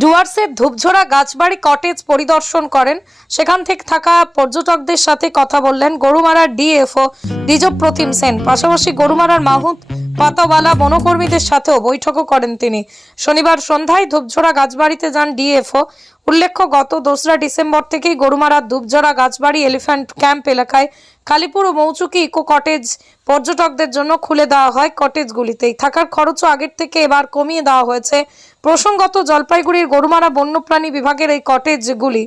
ডুয়ার্সের ধূপঝোড়া গাছবাড়ি কটেজ পরিদর্শন করেন। সেখান থেকে থাকা পর্যটকদের সাথে কথা বললেন গরুমারার ডিএফও দ্বিজব প্রতিম সেন। পাশাপাশি গরুমারার মাহুত পাতাওয়ালা বনকর্মীদের সাথেও বৈঠকও করেন তিনি। শনিবার সন্ধ্যায় ধূপঝোড়া গাছবাড়িতে যান ডিএফও। উল্লেখ্য, গত 2রা ডিসেম্বর থেকেই গরুমারার ধূপঝোড়া গাছবাড়ি এলিফ্যান্ট ক্যাম্প এলাকায় কালীপুর ও মৌচুকি ইকো কটেজ পর্যটকদের জন্য খুলে দেওয়া হয়। কটেজগুলিতেই থাকার খরচও আগের থেকে এবার কমিয়ে দেওয়া হয়েছে। প্রসঙ্গত, জলপাইগুড়ির গরুমারা বন্যপ্রাণী বিভাগের এই কটেজগুলি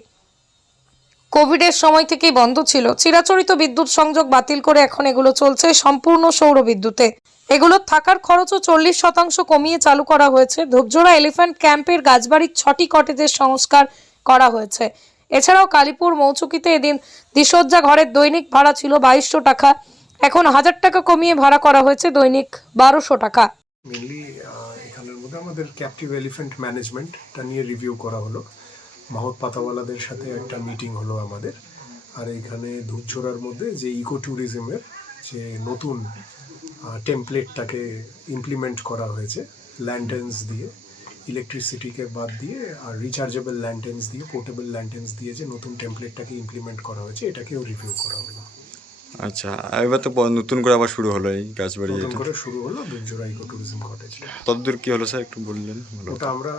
কোভিডের সময় থেকেই বন্ধ ছিল। চিরাচরিত বিদ্যুৎ সংযোগ বাতিল করে এখন এগুলো চলছে সম্পূর্ণ সৌর বিদ্যুতে। এগুলোর থাকার খরচও 40% কমিয়ে চালু করা হয়েছে। ধূপঝোড়া এলিফ্যান্ট ক্যাম্পের গাছবাড়ির 6টি কটেজের সংস্কার করা হয়েছে। এছাড়াও কালীপুর মৌচুকিতে এদিন দ্বিসজ্জা ঘরের দৈনিক ভাড়া ছিল 2200 টাকা, এখন 1000 টাকা কমিয়ে ভাড়া করা হয়েছে দৈনিক 1200 টাকা। মেনলি এখানের মধ্যে আমাদের ক্যাপটিভ এলিফ্যান্ট ম্যানেজমেন্টটা নিয়ে রিভিউ করা হলো। মাহুত পাতাওয়ালাদের সাথে একটা মিটিং হলো আমাদের। আর এখানে ধূপঝোড়ার মধ্যে যে ইকো ট্যুরিজমের যে নতুন টেমপ্লেটটাকে ইমপ্লিমেন্ট করা হয়েছে, ল্যান্টেন্স দিয়ে, ইলেকট্রিসিটিকে বাদ দিয়ে আর রিচার্জেবল ল্যান্টেন্স দিয়ে, পোর্টেবল ল্যান্টেন্স দিয়ে যে নতুন টেমপ্লেটটাকে ইমপ্লিমেন্ট করা হয়েছে, এটাকেও রিভিউ করা হলো। আচ্ছা, এবার তো নতুন করে আবার শুরু হলো এই গাছবাড়ি, নতুন করে শুরু হলো ধূপঝোড়া ইকো ট্যুরিজম কটেজ। ততদূর কি হলো স্যার একটু বললেন? ওটা আমরা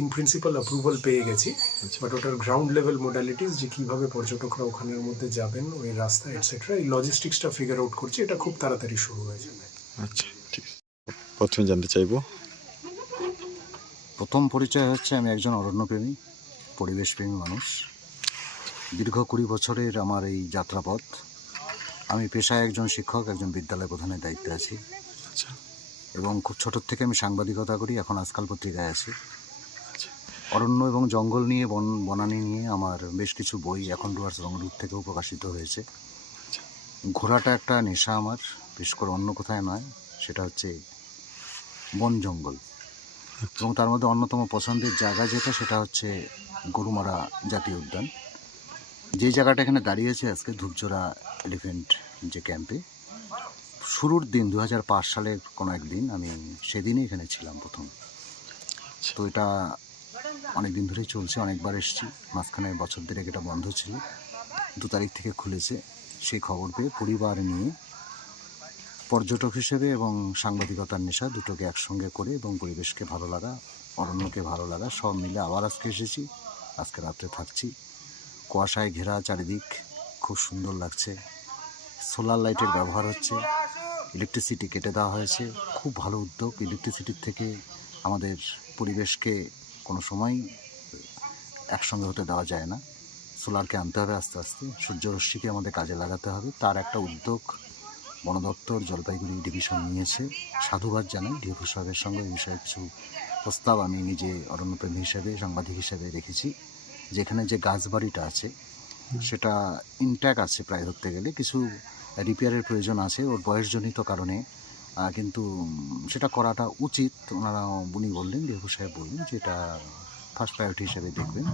ইন প্রিন্সিপাল অ্যাপ্রুভাল পেয়ে গেছি, বাট ওটার গ্রাউন্ড লেভেল মোডালিটিস যে কীভাবে পর্যটকরা ওখানের মধ্যে যাবেন, ওই রাস্তা এটসেট্রা, এই লজিস্টিক্সটা ফিগার আউট করছি। এটা খুব তাড়াতাড়ি শুরু হয়ে যাবে। আচ্ছা, ঠিক আছে। প্রথমে জানতে চাইবো, প্রথম পরিচয় হচ্ছে আমি একজন অরণ্যপ্রেমী, পরিবেশপ্রেমী মানুষ। দীর্ঘ 20 বছরের আমার এই যাত্রাপথ। আমি পেশায় একজন শিক্ষক, একজন বিদ্যালয় প্রধানের দায়িত্বে আছি। আচ্ছা, এবং খুব ছোটোর থেকে আমি সাংবাদিকতা করি, এখন আজকাল পত্রিকায় আছি। অরণ্য এবং জঙ্গল নিয়ে, বনানী নিয়ে আমার বেশ কিছু বই এখন ডুয়ার্স রংরুট থেকেও প্রকাশিত হয়েছে। ঘোরাটা একটা নেশা আমার, বিশেষ করে অন্য কোথায় নয়, সেটা হচ্ছে বন জঙ্গল। এবং তার মধ্যে অন্যতম পছন্দের জায়গা যেটা, সেটা হচ্ছে গরুমারা জাতীয় উদ্যান। যে জায়গাটা এখানে দাঁড়িয়েছে আজকে, ধূপঝোড়া এলিফ্যান্ট যে ক্যাম্পে, শুরুর দিন 2005 সালের কোনো একদিন আমি সেদিনই এখানে ছিলাম প্রথম। তো এটা অনেক দিন ধরেই চলছে, অনেকবার এসেছি। মাঝখানে বছর দেড়েক এটা বন্ধ ছিল, 2 তারিখ থেকে খুলেছে। সেই খবর পেয়ে পরিবার নিয়ে, পর্যটক হিসেবে এবং সাংবাদিকতার নেশা দুটোকে একসঙ্গে করে, এবং পরিবেশকে ভালো লাগা, অরণ্যকে ভালো লাগা, সব মিলে আবার আজকে এসেছি। আজকে রাত্রে থাকছি। কুয়াশায় ঘেরা চারিদিক, খুব সুন্দর লাগছে। সোলার লাইটের ব্যবহার হচ্ছে, ইলেকট্রিসিটি কেটে দেওয়া হয়েছে, খুব ভালো উদ্যোগ। ইলেকট্রিসিটির থেকে আমাদের পরিবেশকে কোনো সময় একসঙ্গে হতে দেওয়া যায় না। সোলারকে আনতে হবে আস্তে আস্তে, সূর্যরশ্মিকে আমাদের কাজে লাগাতে হবে। তার একটা উদ্যোগ বন দপ্তর জলপাইগুড়ি ডিভিশন নিয়েছে, সাধুবাদ জানাই। ডিএফও সাহেবের সঙ্গে এই বিষয়ে কিছু প্রস্তাব আমি নিজে অরণ্যপ্রেমী হিসেবে, সাংবাদিক হিসেবে রেখেছি। যেখানে যে গাছবাড়িটা আছে সেটা ইনট্যাক্ট আছে প্রায় ধরতে গেলে, কিছু রিপেয়ারের প্রয়োজন আছে ওর বয়সজনিত কারণে, কিন্তু সেটা করাটা উচিত। ওনারা, উনি বললেন, ডিএফও সাহেব বললেন যে এটা ফার্স্ট প্রায়োরিটি হিসেবে দেখবেন।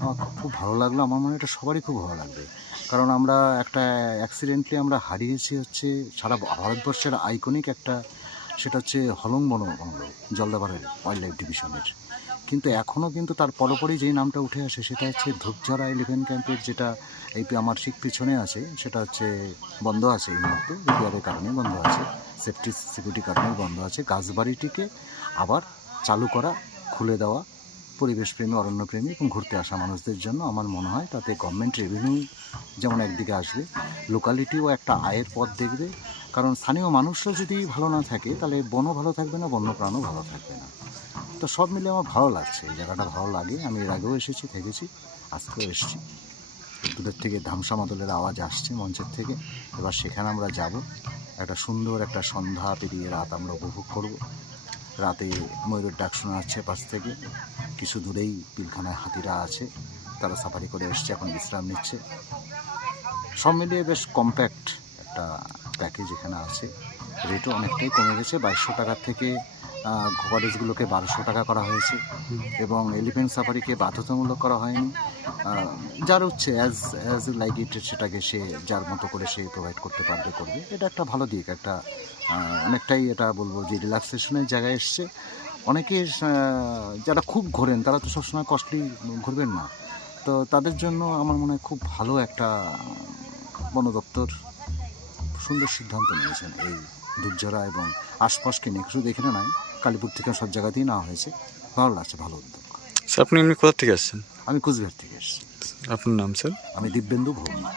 আমার খুব ভালো লাগলো, আমার মনে হয় এটা সবারই খুব ভালো লাগবে। কারণ আমরা একটা অ্যাক্সিডেন্টলি আমরা হারিয়েছি হচ্ছে সারা ভারতবর্ষের আইকনিক একটা, সেটা হচ্ছে হলং বন বাংলো, জলদাপাড়ার ওয়াইল্ড লাইফ ডিভিশনের। কিন্তু এখনও কিন্তু তার পরপরই যেই নামটা উঠে আসে সেটা হচ্ছে ধূপঝোড়া এলিফ্যান্ট ক্যাম্পের, যেটা এই আমার ঠিক পিছনে আছে, সেটা হচ্ছে বন্ধ আছে এই মুহূর্তে, রিপেয়ারের কারণে বন্ধ আছে, সিকিউরিটি কারণে বন্ধ আছে। গাছবাড়িটিকে আবার চালু করা, খুলে দেওয়া পরিবেশপ্রেমী, অরণ্যপ্রেমী এবং ঘুরতে আসা মানুষদের জন্য আমার মনে হয় তাতে গভর্নমেন্ট রেভিনিউ যেমন একদিকে আসবে, লোকালিটিও একটা আয়ের পথ দেখবে। কারণ স্থানীয় মানুষরা যদি ভালো না থাকে তাহলে বনও ভালো থাকবে না, বন্যপ্রাণও ভালো থাকবে না। তো সব মিলে আমার ভালো লাগছে, এই জায়গাটা ভালো লাগে। আমি এর আগেও এসেছি, থেকেছি, আজকেও এসেছি। দূরের থেকে ধামসা মাদলের আওয়াজ আসছে মঞ্চের থেকে, এবার সেখানে আমরা যাব। একটা সুন্দর একটা সন্ধ্যা পেরিয়ে রাত আমরা উপভোগ করব। রাতে ময়ূরের ডাক শোনা যাচ্ছে পাশ থেকে, কিছু দূরেই পিলখানায় হাতিরা আছে, তারা সাফারি করে এসছে, এখন বিশ্রাম নিচ্ছে। সব মিলিয়ে বেশ কম্প্যাক্ট একটা প্যাকেজ এখানে আছে। রেটও অনেকটাই কমে গেছে, 2200 টাকার থেকে কটেজগুলোকে 1200 টাকা করা হয়েছে, এবং এলিফ্যান্ট সাফারিকে বাধ্যতামূলক করা হয়নি। যার হচ্ছে অ্যাজ লাইক ইট, সেটাকে সে যার মতো করে সে প্রোভাইড করতে পারবে, করবে। এটা একটা ভালো দিক, একটা অনেকটাই এটা বলবো যে রিল্যাক্সেশনের জায়গায় এসছে। অনেকে যারা খুব ঘোরেন তারা তো সবসময় কস্টলি ঘুরবেন না, তো তাদের জন্য আমার মনে হয় খুব ভালো একটা বন দপ্তর সুন্দর সিদ্ধান্ত নিয়েছেন এই দুপঝরা এবং আশপাশকে নিয়ে, শুধু এখানে নয় কালীপুর থেকে সব জায়গাতেই নেওয়া হয়েছে। ভালো লাগছে, ভালো উদ্যোগ। স্যার আপনি এমনি কোথা থেকে আসছেন? আমি কুচবিহার থেকে এসেছি। আপনার নাম স্যার? আমি দিব্যেন্দু ভৌমিক।